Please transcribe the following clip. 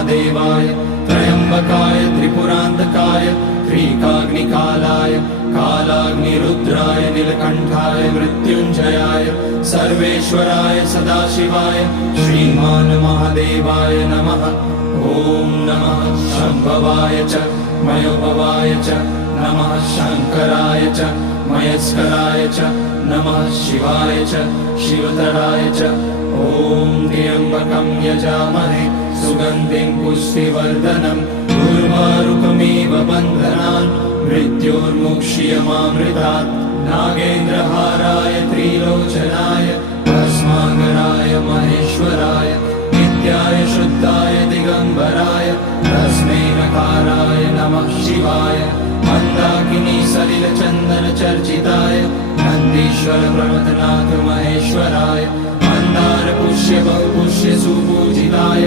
महादेवाय त्र्यंबकाय त्रिपुरांतकाय त्रिकाग्निकालाय कालाग्निरुद्राय नीलकंठाय मृत्युंजयाय सर्वेश्वराय सदाशिवाय श्रीमान महादेवाय नमः। ओम नमः शंभवाय च मयोभवाय च नमः शंकराय च मयस्कराय च नमः शिवाय च शिवतराय च। ओम त्र्यंबकं यजामहे सुगंधिं पुष्टिवर्धनम् उर्वारुकमिव बन्धनान् मृत्योर्मुक्षीयमामृतात्। नागेन्द्रहाराय त्रिलोचनाय भस्मांगराय महेश्वराय नित्याय शुद्धाय दिगंबराय तस्मै नकाराय नमः शिवाय। मंदाकिनी सलिल चंदन चर्चिताय नंदीश्वर प्रमथनाथ महेश्वराय मंदार पुष्य बहुपुष्य सुपूजिताय